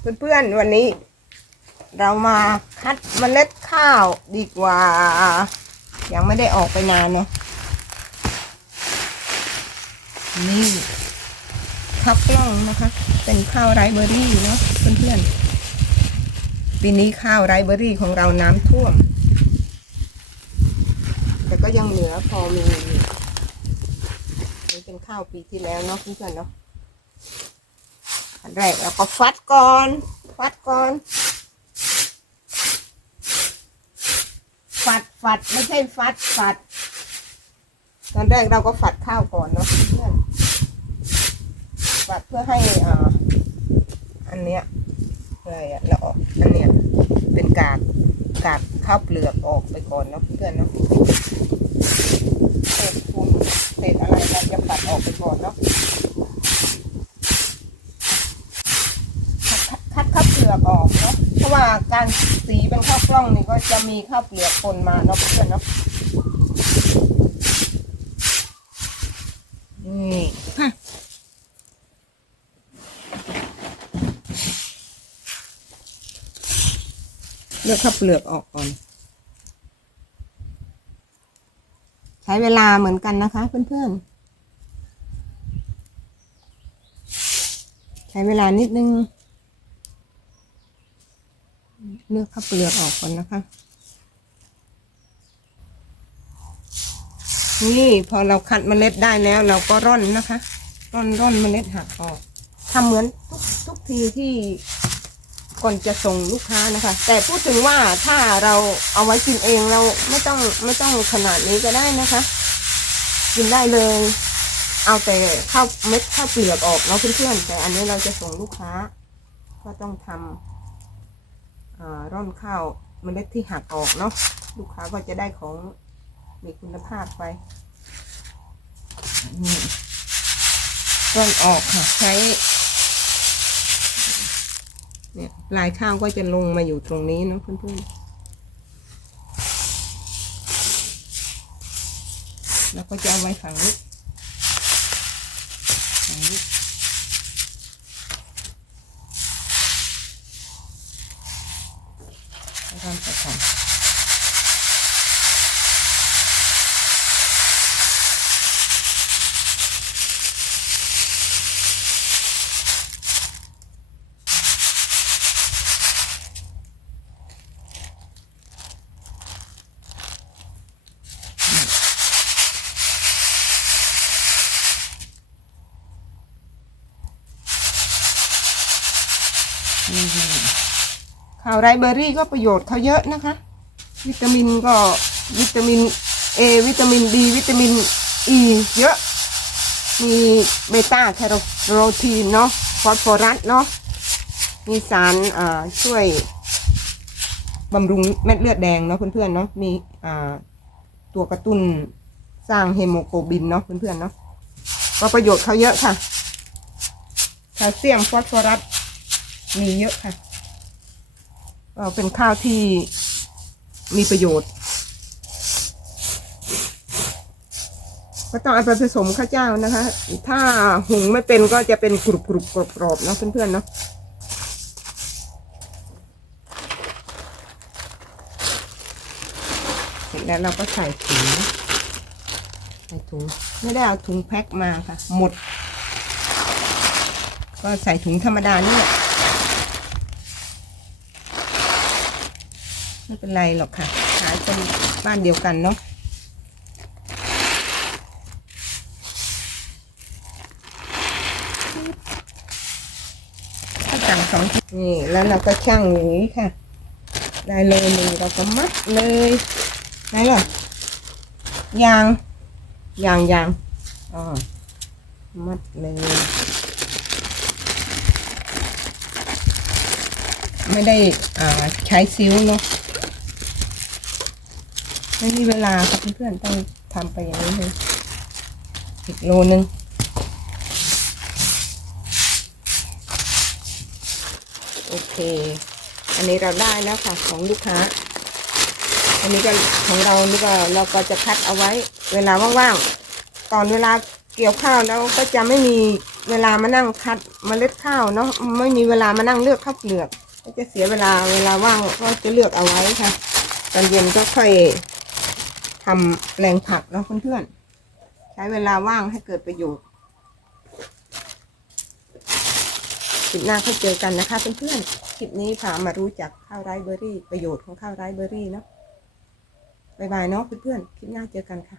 เพื่อนๆวันนี้ เรามาคัดเมล็ดข้าวดีกว่า ยังไม่ได้ออกไปนานเนาะนี่ข้าวกล้องนะคะ เป็นข้าวไรเบอรี่เนาะเพื่อนๆปีนี้ข้าวไรเบอรี่ของเราน้ำท่วม แต่ก็ยังเหลือพอมีนี่เป็นข้าวปีที่แล้วเนาะเพื่อนๆเนาะ อันแรกเราก็ฟัดก่อน ฟัดก่อนฝัดฝัดไม่ใช่ฟัดฝัด ตอนแรกเราก็ฝัดข้าวก่อนเนาะเพื่อนฝัดเพื่อให้อ่าอันเนี้ยอะไรอะเราออกอันเนี้ยเป็นกากกากข้าวเปลือกออกไปก่อนเนาะเพื่อนเนาะเศษฝุ่นเศษอะไรเราจะปัดออกไปก่อนเนาะ คัดข้าวเปลือกออกเนาะเพราะว่าการสีเป็นข้าวกล้องนี่ก็จะมีข้าวเปลือกปนมาเนาะเพื่อนเนาะนี่ฮะเลือกข้าวเปลือกออกก่อน ใช้เวลาเหมือนกันนะคะ เพื่อนๆ ใช้เวลานิดนึง เลือกข้าวเปลือกออกก่อนนะคะ นี่พอเราคัดเมล็ดได้แล้ว เราก็ร่อนนะคะ ร่อนร่อนเมล็ดหักออกทำเหมือนทุกทุกทีที่ก่อนจะส่งลูกค้านะคะ แต่พูดถึงว่าถ้าเราเอาไว้กินเองเราไม่ต้องไม่ต้องขนาดนี้ก็ได้นะคะ กินได้เลย เอาแต่ข้าวเม็ดข้าวเปลือกออกเนาะเพื่อนๆแต่อันนี้เราจะส่งลูกค้า ก็ต้องทำอ่า ร่อนข้าวเมล็ดที่หักออกเนาะลูกค้าก็จะได้ของมีคุณภาพไปนี่ร่อนออกค่ะใช้เนี่ยปลายข้าวก็จะลงมาอยู่ตรงนี้เนาะเพื่อนๆแล้วก็จะเอาไว้ฝังนี้ฝังนี้ ร่อนไปก่อน ข้าวไรเบอร์รี่ก็ประโยชน์เขาเยอะนะคะ วิตามินก็วิตามินเอวิตามินดีวิตามินอีเยอะ มีเบต้าแคโรโทีนเนาะฟอสฟอรัสเนาะมีสารอ่าช่วยบำรุงเม็ดเลือดแดงเนาะเพื่อนๆเนาะมีอ่าตัวกระตุ้นสร้างเฮโมโกลบินเนาะเพื่อนๆเนาะก็ประโยชน์เขาเยอะค่ะแคลเซียมฟอสฟอรัสมีเยอะค่ะ เป็นข้าวที่มีประโยชน์ ก็ต้องเอาไปผสมข้าวเจ้านะคะ ถ้าหุงไม่เป็นก็จะเป็นกรุบกรุบกรอบกรอบๆเนาะเพื่อนๆเนาะเสร็จแล้วเราก็ใส่ถุงใส่ถุงไม่ได้เอาถุงแพ็คมาค่ะ หมด ก็ใส่ถุงธรรมดานี่แหละ ไม่เป็นไรหรอกค่ะ ขายเป็นบ้านเดียวกันเนาะถ้าสั่งสองนี่แล้วเราก็ช่างอย่างนี้ค่ะ ได้เลยหนึ่งเราก็มัดเลยไหนล่ะยางยางยางอ๋อมัดเลยไม่ได้อ่าใช้ซิ้วเนาะ ไม่มีเวลาครับเพื่อนๆต้องทำไปอย่างนี้เลยอีกโลนึงโอเค อันนี้เราได้แล้วค่ะของลูกค้า อันนี้ก็ของเรานี่ก็เราก็จะคัดเอาไว้ เวลาว่างๆ ตอนเวลาเกี่ยวข้าวแล้วก็จะไม่มีเวลามานั่งคัดมเมล็ดข้าวเนาะ ไม่มีเวลามานั่งเลือกข้าวเปลือก ก็จะเสียเวลาเวลาว่างก็จะเลือกเอาไว้ค่ะ ตอนเย็นก็ค่อย ทำแรงผักเนาะเพื่อนๆ ใช้เวลาว่างให้เกิดประโยชน์คลิปหน้าก็เจอกันนะคะเพื่อนๆ คลิปนี้พามารู้จักข้าวไรซ์เบอร์รี่ ประโยชน์ของข้าวไรซ์เบอร์รี่เนาะบายบายเนาะเพื่อนๆ คลิปหน้าเจอกันค่ะ